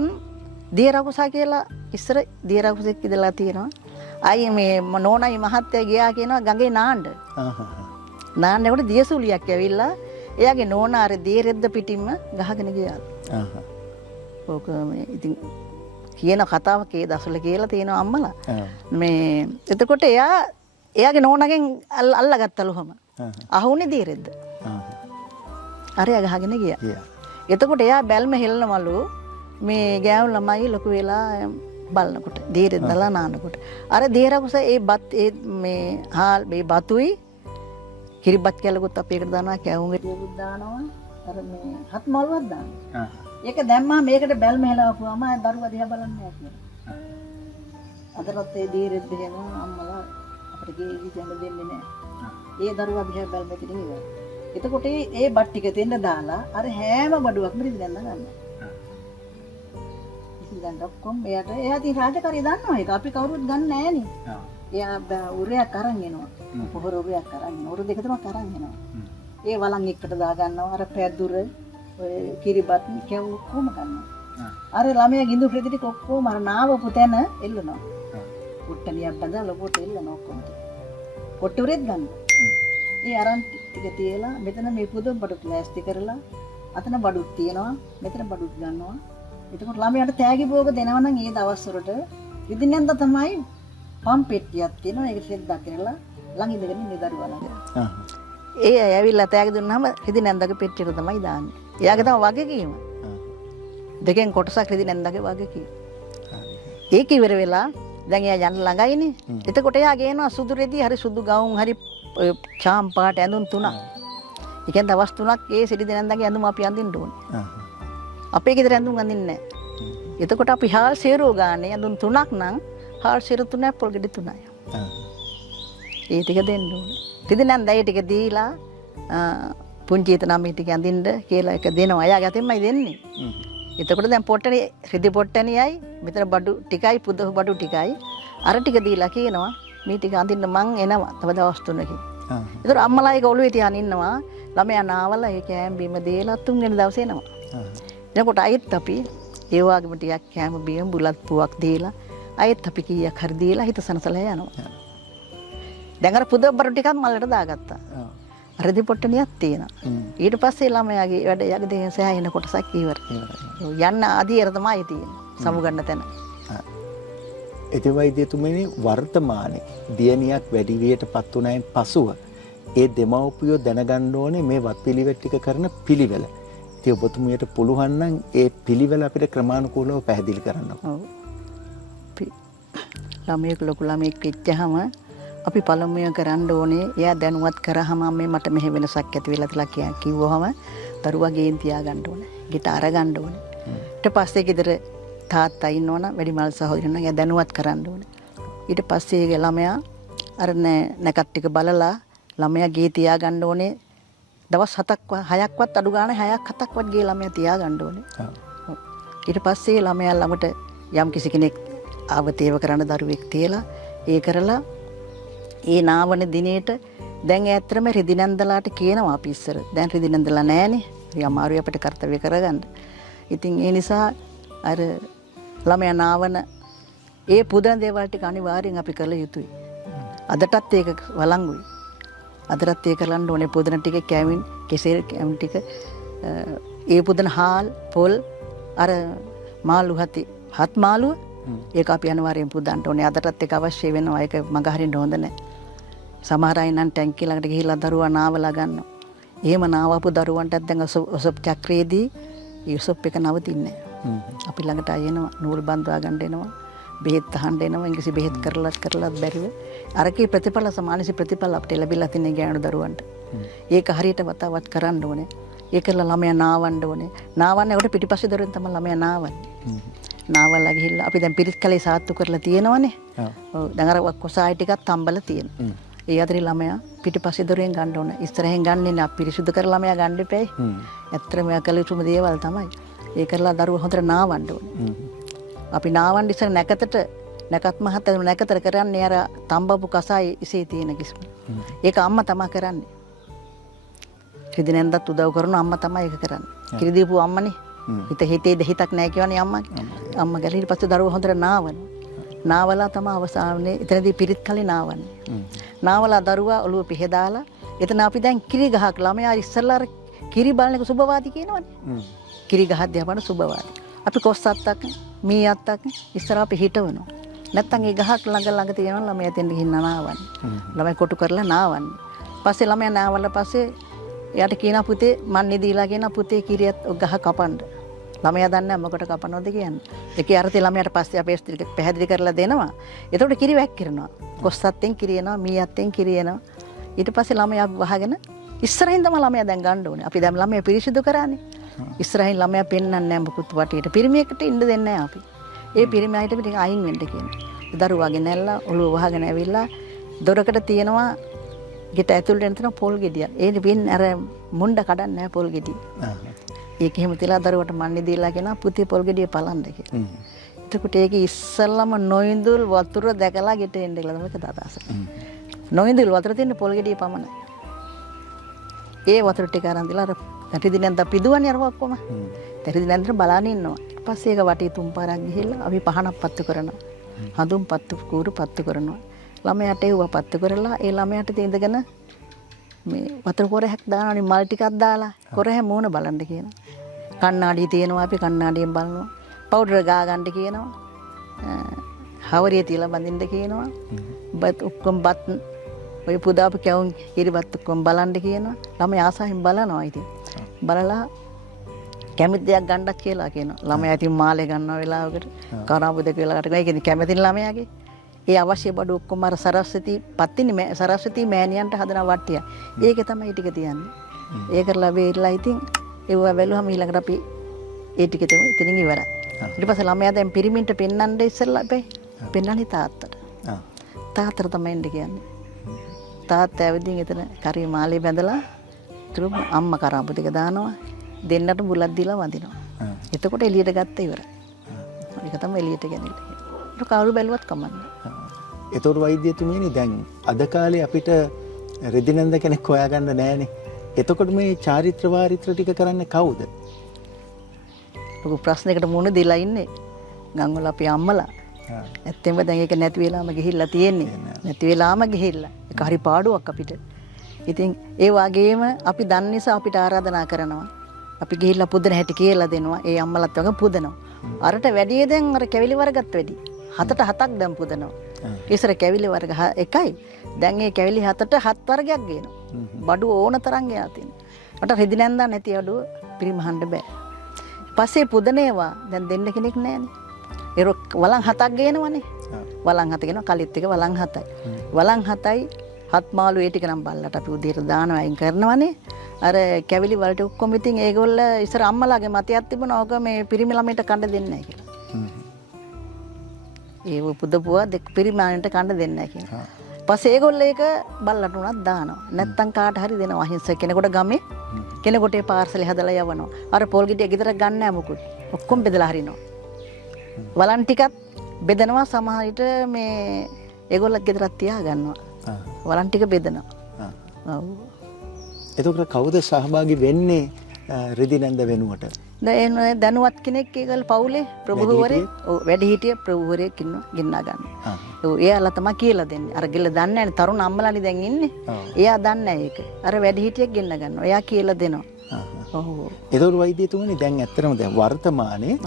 දියරකුසා කියලා ඉස්සර දියරකුසෙක් ඉඳලා තියෙනවා. අයියේ මේ නෝනයි මහත්තයා ගියා කියනවා ගඟේ නාන්න. නාන්නකොට දියසුලියක් ඇවිල්ලා එයාගේ නෝනා අර දියරෙද්ද පිටින්ම ගහගෙන ගියා. ඕක මේ ඉතින් කියන කතාවක් ඒ දසල කියලා තියෙනවා අම්මලා. මේ එතකොට එයාගේ නෝනාගෙන් අල්ලගත්තලු හැම. අහුනේ දියරෙද්ද. අරයා ගහගෙන ගියා. එතකොට එයා බැල්ම හෙල්ලනවලු මේ ගෑනු ළමයි ලොකු වෙලා බලනකොට දියරෙද්දලා නානකොට. අර දියරකුස ඒ බත් ඒ මේ හාල් මේ බතුයි කිරිබත් කැලකුත් අපි එකට දානවා කැවුම් ගෙඩියකුත් දානවා. අර මේ හත් මාළුවක් දානවා. ඒක දැම්මා මේකට බැල්ම හෙලවපුවාම දරුවා දිහා බලන්නේ නැහැ කියලා. අදටත් ඒ දියරෙද්ද යනවා අම්මලා අපිට ගේ කිසිම දෙන්නේ නැහැ. ඒ දරුවා දිහා බැල්මක ඉන්නවා. එතකොට ඒ බත් ටික දෙන්න දාලා අර හැම බඩුවක්ම රිදෙන්න ගන්නවා. ඉතින් දැන් ඔක්කොම එයා ඉතින් රාජකාරිය දන්නවා ඒක. අපි කවුරුත් ගන්න නැහැ නේ. එයා උරයක් අරන් එනවා. පොහොර උරයක් අරන් එනවා. උර දෙක තුනක් අරන් එනවා. ඒ වලන් එකට දා ගන්නවා. අර පැදුර ඔය කිරිබත් කැවුම් කොහොම ගන්නවා. අර ළමයා ගින්දු රෙදි ටික ඔක්කොම අර නාවපු තැන එල්ලනවා. පොට්ටලියක් බඳලා ලොකෝට එල්ලනවා ඔක්කොම. පොට්ටුරෙත් ගන්න. ඒ අරන් ටික තියලා මෙතන මේ පුදුම බඩු ප්ලාස්ටික් කරලා අතන බඩුත් තියනවා. මෙතන බඩුත් ගන්නවා. එතකොට ළමයාට තෑගි භෝග දෙනවා නම් ඒ දවස් වලට විදිනෙන්ද තමයි පම් පෙට්ටියක් තියෙනවා. ඒක සෙද්දක් කරලා ළඟ ඉඳගෙන ඉන්න දරුවා ළඟ. ඒ ඇවිල්ලා තෑගි දුන්නාම විදිනෙන්දගේ පෙට්ටියට තමයි දාන්නේ. එයාගේ තමයි වගකීම. දෙකෙන් කොටසක් රිදිනෙන්දගේ වගකීම. ඒක ඉවර වෙලා දැන් එයා යන්න ළඟයිනේ. එතකොට එයා ගේනවා සුදු රෙදි හරි සුදු ගවුම් හරි චාම් පාට ඇඳුම් තුනක්. ඒ කියන්නේ දවස් තුනක් ඒ රිදිනෙන්දගේ ඇඳුම අපි අඳින්න ඕනේ. අපේ ගෙදර ඇඳුම් අඳින්නේ නැහැ. එතකොට අපි හාල් සේරුව ගානේ ඇඳුම් තුනක් නම් හාල් සේරු තුනක් පොල් ගෙඩි තුනයි. ඒ ටික දෙන්න ඕනේ. රිදිනෙන්ද ඒ ටික දීලා පුංචි එතනම ටික අඳින්න කියලා එක දෙනවා. එයා ගැතෙන්මයි දෙන්නේ. එතකොට දැන් පොට්ටනේ රිදි පොට්ටනියයි මෙතන බඩු ටිකයි පුදහු බඩු ටිකයි අර ටික දීලා කියනවා මේ ටික අඳින්න මං එනවා තව දවස් 3කින්. ඒතර අම්මලා ඒක ඔළුවේ තියාගෙන ඉන්නවා. ළමයා නාවලා ඒ කෑම බීම දීලා තුන්වෙනි දවසේ එනවා. එතකොට අයිත් අපි ඒ වගේම ටිකක් කෑම බීම බුලත් පුවක් දීලා අයිත් අපි කීයක් හරි දීලා හිත සනසලා යනවා. දැන් අර පුදහු බඩු ටිකක් මල්ලට දාගත්තා. රෙදි පොට්ටනියක් තියෙනවා. ඊට පස්සේ ළමයාගේ වැඩ යගේ දෙහින් සෑහෙන කොටසක් ඉවර. යන්න අධියර තමයි තියෙන්නේ. සමුගන්න තැන. ඉතින් වෛද්‍යතුමනි වර්තමානයේ දියණියක් වැඩි වියටපත් වුණායින් පසුව ඒ දෙමව්පියෝ දැනගන්න ඕනේ මේ වත්පිළිවෙත් ටික කරන පිළිවෙල. ඉතින් ඔබතුමියට පුළුවන් නම් ඒ පිළිවෙල අපිට ක්‍රමානුකූලව පැහැදිලි කරන්න. ඔව්. ළමයෙක් ලොකු ළමයෙක් වෙච්චාම අපි පළමුව කරන්න ඕනේ එයා දැනුවත් කරාම මේ මට මෙහෙ වෙනසක් ඇති වෙලා තියලා කිව්වහම දරුවා ගේන් තියා ගන්න ඕනේ. ගෙට අර ගන්න ඕනේ. ඊට පස්සේ ගෙදර තාත්තා ඉන්නවනම් වැඩිමල් සහෝදරයන් එයා දැනුවත් කරන්න ඕනේ. ඊට පස්සේ ඒ ළමයා අර නැකත් ටික බලලා ළමයා ගේ තියා ගන්න ඕනේ දවස් 7ක් 6ක්වත් අඩු ගානේ 6ක් 7ක්වත් ගේ ළමයා තියා ගන්න ඕනේ. ඊට පස්සේ ළමයා ළඟට යම් කිසි කෙනෙක් ආවතේව කරන දරුවෙක් තියලා ඒ කරලා ඒ නාවන දිනේට දැන් ඇත්තටම රෙදි නැන්දලාට කියනවා අපි ඉස්සර. දැන් රෙදි නැන්දලා නැහනේ. ඒ අමාරුයි අපිට කාර්යය කරගන්න. ඉතින් ඒ නිසා අර ළමයා නාවන ඒ පුදන දේවල් ටික අනිවාර්යෙන් අපි කළ යුතුයි. අදටත් ඒක වළංගුයි. අදටත් ඒක කරන්න ඕනේ පුදන ටික කැමින් කෙසෙල් කැමින් ටික ඒ පුදන හාල් පොල් අර මාළු හත් මාළුව ඒක අපි අනිවාර්යෙන් පුදන්න ඕනේ. අදටත් ඒක අවශ්‍ය වෙනවා. ඒක මග හරින්න හොඳ නැහැ. සමහර අය නම් ටැංකිය ළඟට ගිහිල්ලා දරුවා නාවලා ගන්නවා. එහෙම නාවපු දරුවන්ටත් දැන් ඔසොප් චක්‍රයේදී ඔසොප් එක නවතින්නේ නැහැ. අපි ළඟට අය එනවා නූල් බඳවා ගන්න එනවා. බෙහෙත් අහන්න එනවා. ඉංග්‍රීසි බෙහෙත් කරලත් බැරිව. අරකේ ප්‍රතිඵල සමානසි ප්‍රතිඵල අපිට ලැබිලා තින්නේ ගෑනු දරුවන්ට. ඒක හරියට වතාවත් කරන්න ඕනේ. ඒකල ළමයා නාවන්න ඕනේ. නාවන්නේ උඩ පිටිපස්සේ දරුවෙන් තමයි ළමයා නාවන්නේ. නාවලා ගිහිල්ලා අපි දැන් පිරිත් කලේ සාත්තු කරලා තියෙනවනේ. ඔව් දැන් අර කොසායි ටිකක් තම්බලා තියෙනවා. ඒ අතරේ ළමයා පිටිපස්සේ දොරෙන් ගන්න ඕන. ඉස්සරහෙන් ගන්නේ නැහැ. පිරිසුදු කර ළමයා ගන්න එපැයි. ඇත්තටම ඔය කළ යුතුම දේවල් තමයි. ඒ කරලා දරුවා හොඳට නාවන්න ඕනේ. අපි නාවන්න ඉස්සර නැකත් මහත්තයා නැකතර කරන්නේ අර තම්බපු කසායි ඉසේ තියෙන කිස්ම. ඒක අම්මා තමයි කරන්නේ. රෙදි නැන්දත් උදව් කරන අම්මා තමයි ඒක කරන්නේ. කිරි දීපු අම්මනේ. හිතේ හිතක් නැහැ කියවනේ අම්මාගේ. අම්මා ගල ඊට පස්සේ දරුවා හොඳට නාවනවා. නාවලා තමයි අවසානයේ එතනදී පිරිත් කලේ නාවන්නේ. නාවලා දරුවා ඔළුව පිහදාලා එතන අපි දැන් කිරි ගහක් ළමයා ඉස්සල්ලා කිරි බලන එක සුබවාදී කියනවනේ. කිරි ගහක් දිහා බලන සුබවාදී. අපි කොස් අත්තක් මී අත්තක් ඉස්සර අපි හිටවනවා. නැත්තම් ඒ ගහක් ළඟ තියෙනවා ළමයා එතෙන් ගිහින් නාවන්නේ. ළමයි කොටු කරලා නාවන්නේ. පස්සේ ළමයා නාවලා පස්සේ එයාට කියනවා පුතේ මන්නේ දීලා කියනවා පුතේ කිරියත් ගහ කපන්න. ළමයා දන්නේ නැහැ මොකට කපනවද කියන්නේ. ඒකේ අර්ථය ළමයාට පස්සේ අපි පැහැදිලි කරලා දෙනවා. එතකොට කිරි වැක්කිරනවා. කොස්සත්තෙන් කිරියනවා, මීයත්තෙන් කිරියනවා. ඊට පස්සේ ළමයා වහගෙන ඉස්සරහින් තමයි ළමයා දැන් ගන්න ඕනේ. අපි දැන් ළමයා පිරිසිදු කරානේ. ඉස්සරහින් ළමයා පෙන්වන්නේ නැහැ මොකුත් වටේට. පිරිමියෙකුට ඉන්න දෙන්නේ නැහැ අපි. ඒ පිරිමියාට ටික අයින් වෙන්න කියනවා. දරුවාගේ නැල්ලා ඔළුව වහගෙන ඇවිල්ලා දොරකට තියනවා ගෙට ඇතුළට එන තන පොල් ගෙඩිය. ඒ වෙන්නේ අර මුණ්ඩ කඩන්නේ නැහැ පොල් ගෙඩිය. ඒක එහෙම තියලා දරුවට මන්නේ දීලා කියනවා පුතේ පොල් ගෙඩිය පලන්න කියලා. එතකොට ඒක ඉස්සල්ලාම නොඉඳුල් වතුර දැකලා ගෙට එන්න කියලා තමයි කතාවස. නොඉඳුල් වතුර තියෙන පොල් ගෙඩිය පමණයි. ඒ වතුර ටික අරන් දීලා අර රෙදි නැන්ද පිදුවන්නේ අර ඔක්කොම. රෙදි නැන්දට බලන්න ඉන්නවා. ඊට පස්සේ ඒක වටේ තුන් පාරක් ගිහිල්ලා අපි පහනක් පත්තු කරනවා. හඳුන් පත්තු කූරු පත්තු කරනවා. ළමයාට ඒව පත්තු කරලා ඒ ළමයාට ඉඳගෙන මේ වතුර කොරහක් දානවනේ මල් ටිකක් දාලා කොරහ මූණ බලන්න කියනවා. කණ්ණාඩිය තියෙනවා අපි කණ්ණාඩියෙන් බලනවා. පවුඩර් ගා ගන්න කියනවා. හවරිය තියලා බඳින්න කියනවා. බත් ඔක්කොම බත් ඔය පුදාපු කැවුම් කිරිබත් ඔක්කොම බලන්න කියනවා. ළමයා ආසාවෙන් බලනවා ඉතින්. බලලා කැමති දෙයක් ගන්නක් කියලා කියනවා. ළමයා ඉතින් මාලේ ගන්නවා වෙලාවකට කරාබු දෙක වෙලාවකට ඒක ඉතින් කැමති ළමයාගේ ඒ අවශ්‍ය බඩු ඔක්කොම අර සරස්වති මෑණියන්ට හදන වට්ටිය. ඒක තමයි ටික තියන්නේ. ඒක කරලා වෙයිලා ඉතින් ඒව වැළුවම ඊළඟට අපි ඒ ටික තමයි ඉතින් ඉවරයි. ඊට පස්සේ ළමයා දැන් පිරිමින්ට පෙන්නන්න ඉස්සෙල්ලා අපි පෙන්නන්නේ තාත්තට. තාත්තට තමයි එන්න කියන්නේ. තාත්තා ඇවිදින් එතන කරේ මාලේ බැඳලා තුරු අම්මා කරාබු ටික දානවා. දෙන්නට බුලත් දීලා වඳිනවා. එතකොට එළියට ගත්ත ඉවරයි. ඒක තමයි එළියට ගෙනිල්ලා. ඒක කවුරු බැලුවත් කමන්නේ. ඒතොර වෛද්‍යතුමියනි දැන් අද කාලේ අපිට රෙදි නැන්ද කෙනෙක් හොයාගන්න නැහැනේ. එතකොට මේ චාරිත්‍ර වාරිත්‍ර ටික කරන්නේ කවුද? ලොකු ප්‍රශ්නයකට මුහුණ දීලා ඉන්නේ. ගම්වල අපි අම්මලා. ඇත්තෙන්ම දැන් ඒක නැති වෙලාම ගිහිල්ලා තියෙන්නේ. නැති වෙලාම ගිහිල්ලා. ඒක හරි පාඩුවක් අපිට. ඉතින් ඒ වගේම අපි දන්න නිසා අපිට ආරාධනා කරනවා. අපි ගිහිල්ලා පුදන හැටි කියලා දෙනවා. ඒ අම්මලත් වගේ පුදනවා. අරට වැඩිය දැන් අර කැවිලි වර්ගත් වැඩි. 7ට 7ක් දැන් පුදනවා. ඉස්සර කැවිලි වර්ග එකයි. දැන් ඒ කැවිලි 7ට 7 වර්ගයක් ගේනවා. බඩු ඕන තරම් ගෙනා තියෙනවා. මට රෙදි නැන්දා නැති අඩුව පිරිමහන්න බෑ. පස්සේ පුදනේවා දැන් දෙන්න කෙනෙක් නැහැනේ. ඒ වලන් 7ක් ගේනවනේ. වලන් 7 ගෙනවා කලිත් එක වලන් 7යි. වලන් 7යි හත් මාළු ඒ ටික නම් බල්ලට අපි උදේට දානවා අයින් කරනවනේ. අර කැවිලි වලට ඔක්කොම ඉතින් ඒගොල්ල ඉස්සර අම්මලාගේ මතයක් තිබුණා ඕක මේ පිරිමි ළමයට කන්න දෙන්නේ නැහැ කියලා. ඒ පුදපුවා පිරිමාණයට කන්න දෙන්නේ නැහැ කියලා. පස්සේ ඒගොල්ලෝ ඒක බල්ලට උනත් දානවා. නැත්තම් කාට හරි දෙනවා. අහිංසක කෙනෙකුට ගමේ කෙනෙකුට ඒ පාර්සලේ හදලා යවනවා. අර පොල් ගෙඩිය ගෙදර ගන්න නැහැ මොකුත්. ඔක්කොම බෙදලා හරිනවා. වලන් ටිකත් බෙදනවා සමහර විට මේ ඒගොල්ලෝ ගෙදරත් තියා ගන්නවා. වලන් ටික බෙදනවා. ඔව්. එතකොට කවුද සහභාගී වෙන්නේ රිදි නැන්ද වෙනුවට? දැනුවත් කෙනෙක් ඒගොල්ල පවුලේ ප්‍රභූවරේ වැඩිහිටිය ප්‍රභූවරයෙක් ඉන්නවා ගෙන්නා ගන්නවා. ඔව් එයාලා තමයි කියලා දෙන්නේ. අර ගෙල්ල දන්නේ නැහැ තරුණ අම්මලානේ දැන් ඉන්නේ. එයා දන්නේ නැහැ ඒක. අර වැඩිහිටියෙක් ගෙන්න ගන්නවා. එයා කියලා දෙනවා. ඔව්. ඒතකොට වෛද්‍යතුමනි දැන් ඇත්තටම දැන් වර්තමානයේ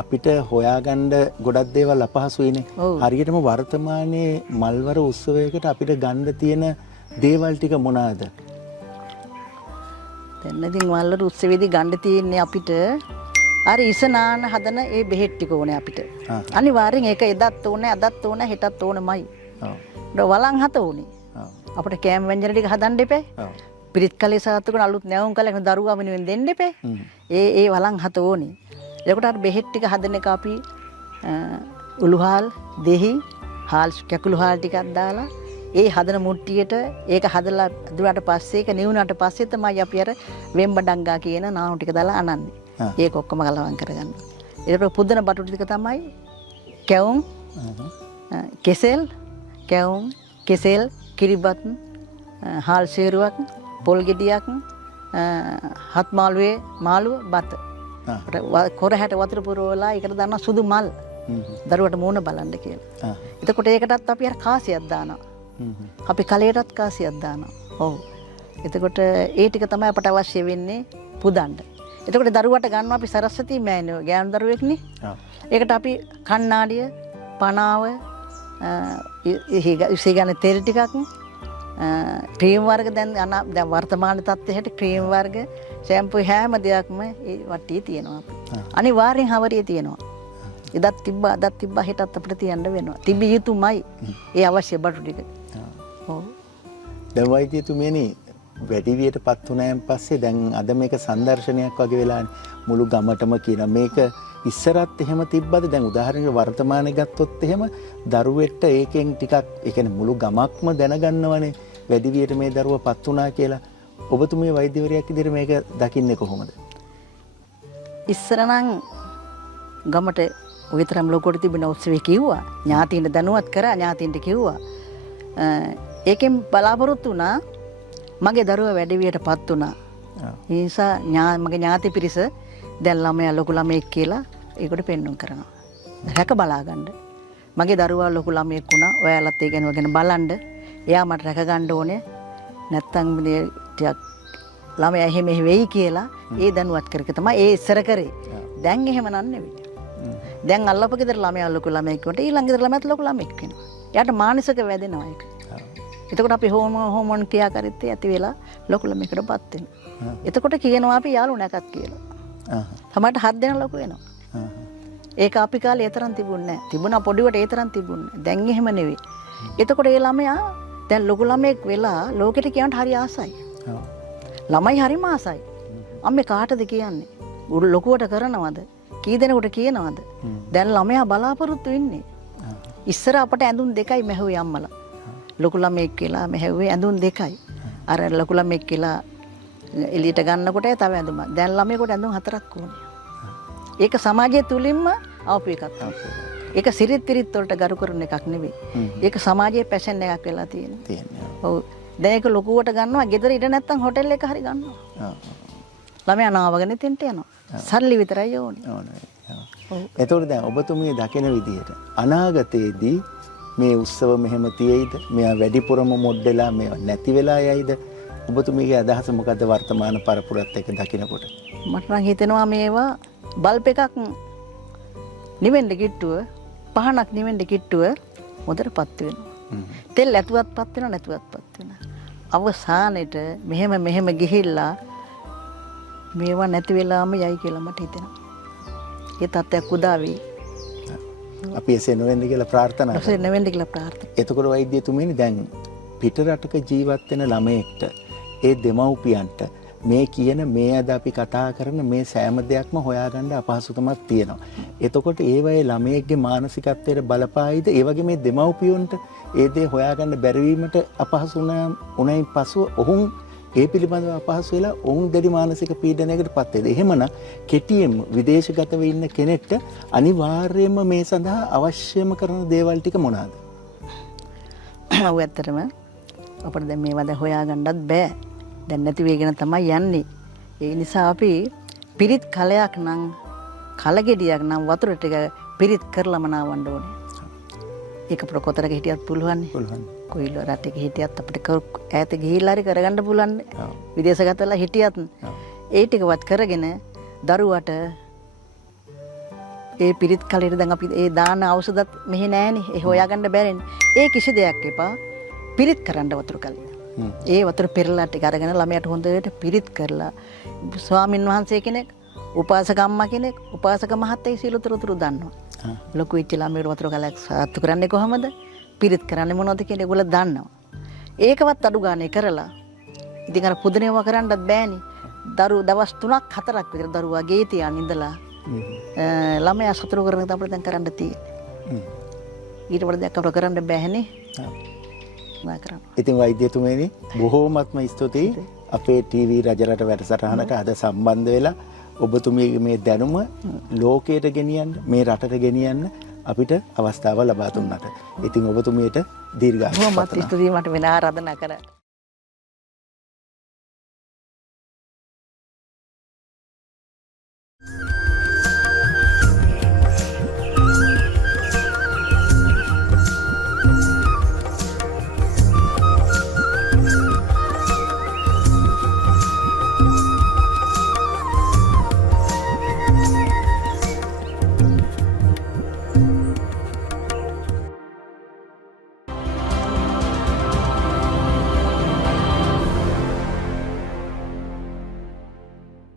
අපිට හොයාගන්න ගොඩක් දේවල් අපහසුයිනේ. හරියටම වර්තමානයේ මල්වර උත්සවයකට අපිට ගන්න තියෙන දේවල් ටික මොනවාද? දැන් ඉතින් මල්වර උත්සවයේදී ගන්න තියෙන්නේ අපිට අර ඉසනාන හදන ඒ බෙහෙත් ටික ඕනේ අපිට. අනිවාර්යෙන් ඒක එදත් ඕනේ, අදත් ඕනේ, හෙටත් ඕනෙමයි. ඔව්. වලං හත ඕනේ. අපිට කෑම ව්‍යංජන ටික හදන්න එපේ. පිරිත් කලේ සාතුකන අලුත් නැවුම් කලේ දරුවා වෙනුවෙන් දෙන්න එපේ. ඒ වලං හත ඕනේ. එතකොට අර බෙහෙත් ටික හදන එක අපි උළුහාල්, දෙහි, හාල් කැකුළු හාල් ටිකක් දාලා ඒ හදන මුට්ටියට ඒක හදලා දුරට පස්සේ ඒක නිවුනට පස්සේ තමයි අපි අර වෙම්බඩංගා කියන නානු ටික දාලා අනන්නේ. ඒක ඔක්කොම ගලවම් කරගන්න. ඊට පුදන බටු ටික තමයි කැවුම්, කෙසෙල්, කැවුම්, කෙසෙල්, කිරිබත්, හාල් සේරුවක්, පොල් ගෙඩියක්, හත් මාළුවේ මාළුව බත. කොරහැට වතුර පුරවලා ඒකට දානවා සුදු මල්. දරුවට මූණ බලන්න කියලා. එතකොට ඒකටත් අපි අර කාසියක් දානවා. අපි කලයටත් කාසියක් දානවා. ඔව්. එතකොට ඒ ටික තමයි අපට අවශ්‍ය වෙන්නේ පුදන්න. එතකොට දරුවට ගන්නවා අපි සරස්වති මෑණියෝ ගෑනු දරුවෙක්නේ. ඒකට අපි කණ්ණාඩිය, පනාව, ඉසිගන තෙල් ටිකක්, ක්‍රීම් වර්ග දැන් වර්තමාන තත්ත්වයට ක්‍රීම් වර්ග, ෂැම්පූ හැම දෙයක්ම ඒ වට්ටියේ තියෙනවා අපි. අනිවාර්යෙන් හවරියේ තියෙනවා. එදත් තිබ්බා අදත් තිබ්බා හෙටත් අපිට තියන්න වෙනවා. තිබිය යුතුමයි ඒ අවශ්‍ය බටු ටික. ඔව්. දැන් වෛද්‍යතුමියනි වැඩි වියටපත් වුණාන් පස්සේ දැන් අද මේක සංදර්ශනයක් වගේ වෙලානේ මුළු ගමටම කියන මේක ඉස්සරත් එහෙම තිබ්බද? දැන් උදාහරණයක් වර්තමානයේ ගත්තොත් එහෙම දරුවෙක්ට ඒකෙන් ටිකක් ඒ කියන්නේ මුළු ගමක්ම දැනගන්නවනේ වැඩි වියට මේ දරුවපත් වුණා කියලා. ඔබතුමිය වෛද්‍යවරියක් විදිහට මේක දකින්නේ කොහොමද? ඉස්සර නම් ගමට ඔය තරම් ලොකුවට තිබෙන උත්සවය කිව්වා. ඥාතීන්ට දැනුවත් කරා ඥාතීන්ට කිව්වා. ඒකෙන් බලාපොරොත්තු වුණා මගේ දරුවා වැඩි වියටපත් වුණා. ඒ නිසා මගේ ඥාති පිරිස දැන් ළමයා ලොකු ළමයෙක් කියලා ඒකට පෙන්වන්න කරනවා. රැක බලා ගන්න. මගේ දරුවා ලොකු ළමයෙක් වුණා. ඔයාලත් ඒ ගැන බලන්න. එයා මට රැක ගන්න ඕනේ. නැත්තම් මේ ටිකක් ළමයා එහෙම වෙයි කියලා ඒ දැනුවත් කරක තමයි ඒ ඉස්සර කරේ. දැන් එහෙම නන් නෙවෙයි. දැන් අල්ලපු ගෙදර ළමයා ලොකු ළමයෙක් වුණා. ඊළඟ ගෙදර ළමයාත් ලොකු ළමෙක් වෙනවා. එයාට මානසික වැදෙනවා ඒක. එතකොට අපි හෝමෝන් ක්‍රියාකාරීත්වය ඇති වෙලා ලොකු ළමයකටපත් වෙනවා. එතකොට කියනවා අපි යාළු නැකත් කියලා. සමහරට 7 දෙනා ලොකු වෙනවා. ඒක අපි කාලේ ඒ තරම් තිබුණේ නැහැ. තිබුණා පොඩිවට ඒ තරම් තිබුණේ නැහැ. දැන් එහෙම නෙවෙයි. එතකොට ඒ ළමයා දැන් ලොකු ළමෙක් වෙලා ලෝකෙට කියනට හරි ආසයි. ළමයි හරිම ආසයි. අම්මේ කාටද කියන්නේ? ලොකුවට කරනවද? කී දෙනෙකුට කියනවද? දැන් ළමයා බලාපොරොත්තු වෙන්නේ. ඉස්සර අපට ඇඳුම් දෙකයි මැහුවේ අම්මලා. ලොකු ළමෙක් කියලා මැහුවේ ඇඳුම් දෙකයි. අර ලොකු ළමෙක් කියලා එළියට ගන්නකොට තව ඇඳුම. දැන් ළමයෙකුට ඇඳුම් 4ක් ඕනේ. ඒක සමාජය තුලින්ම ආපු එකක් තමයි. ඒක සිරිත් පිරිත් වලට ගරු කරන එකක් නෙවෙයි. ඒක සමාජයේ පැෂන් එකක් වෙලා තියෙනවා. ඔව්. දැන් ඒක ලොකුවට ගන්නවා. ගෙදර ඉඳ නැත්තම් හොටෙල් එක හරි ගන්නවා. ළමයා නාවගෙන තෙන්ට යනවා. සල්ලි විතරයි ඕනේ. එතකොට දැන් ඔබතුමිය දකින විදිහට අනාගතයේදී මේ උත්සව මෙහෙම තියෙයිද? මෙයා වැඩිපුරම මොඩ්ඩලා මේවා නැති වෙලා යයිද? ඔබතුමියගේ අදහස මොකද්ද වර්තමාන පරපුරත් එක්ක දකිනකොට? මට නම් හිතෙනවා මේවා බල්බ් එකක් නිවෙන්න කිට්ටුව, පහනක් නිවෙන්න කිට්ටුව මොදටපත් වෙනවා. තෙල් ඇතුවත්පත් වෙනවා නැතුවත්පත් වෙනවා. අවසානෙට මෙහෙම ගිහිල්ලා මේවා නැති වෙලාම යයි කියලා මට හිතෙනවා. ඒ තත්ත්වයක් උදා වෙයි. අපි එසේ නොවෙන්න කියලා ප්‍රාර්ථනා කරනවා. එසේ නොවෙන්න කියලා ප්‍රාර්ථනා. එතකොට වෛද්‍යතුමියනි දැන් පිට රටක ජීවත් වෙන ළමයෙක්ට ඒ දෙමව්පියන්ට මේ කියන මේ අද අපි කතා කරන මේ සෑම දෙයක්ම හොයාගන්න අපහසුකමක් තියෙනවා. එතකොට ඒ වගේ ළමයෙක්ගේ මානසිකත්වයට බලපායිද? ඒ වගේ මේ දෙමව්පියොන්ට ඒ දේ හොයාගන්න බැරිවීමට අපහසු උනයින් පසුව ඔවුන් ඒ පිළිබඳව අපහසු වෙලා ඔවුන් දැඩි මානසික පීඩනයකට පත් වෙද. එහෙමනම් කෙටියෙන්ම විදේශගතව ඉන්න කෙනෙක්ට අනිවාර්යයෙන්ම මේ සඳහා අවශ්‍යම කරන දේවල් ටික මොනවාද? ඔව් ඇත්තටම අපිට දැන් මේවා දැන් හොයාගන්නත් බෑ. දැන් නැති වෙගෙන තමයි යන්නේ. ඒ නිසා අපි පිරිත් කලයක් නම් කලගෙඩියක් නම් වතුර ටික පිරිත් කරලම නාවන්න ඕනේ. ඒක අපිට කොතරක හිටියත් පුළුවන්. පුළුවන්. කොයිල රටක හිටියත් අපිට ඈත ගිහිල්ලා හරි කරගන්න පුළුවන්. විදේශගත වෙලා හිටියත් ඒ ටිකවත් කරගෙන දරුවට ඒ පිරිත් කලෙට දැන් අපි ඒ දාන ඖෂධත් මෙහෙ නෑනේ. ඒ හොයාගන්න බැරිනේ. ඒ කිසි දෙයක් එපා. පිරිත් කරන්න වතුර කලින්. ඒ වතුර පෙරලා ටික අරගෙන ළමයට හොඳට පිරිත් කරලා ස්වාමින් වහන්සේ කෙනෙක්, උපාසක අම්මා කෙනෙක්, උපාසක මහත්තයෙක් සියලුතුරු දන්නවා. ලොකු වෙච්ච ළමයට වතුර කලක් සාත්තු කරන්නේ කොහමද? පිරිත් කරන්නේ මොනවද කියන ඒගොල්ලෝ දන්නවා. ඒකවත් අඩු ගානේ කරලා ඉතින් අර පුදුනේව කරන්නත් බෑනේ. දවස් 3ක් 4ක් විතර දරුවා ගේ තියන් ඉඳලා ළමයා සතුරු කරන අපිට දැන් කරන්න තියෙන්නේ. ඊට වඩා දැන් අපිට කරන්න බෑනේ. ඉතින් වෛද්‍යතුමනි බොහෝමත්ම ස්තුතියි අපේ ටීවී රජරට වැඩසටහනට අද සම්බන්ධ වෙලා ඔබතුමියගේ මේ දැනුම ලෝකයට ගෙනියන්න, මේ රටට ගෙනියන්න අපිට අවස්ථාව ලබා දුන්නට. ඉතින් ඔබතුමියට දීර්ඝායුෂ පතනවා. බොහොමත් ස්තුතියි මට වෙන ආරාධනා කරා.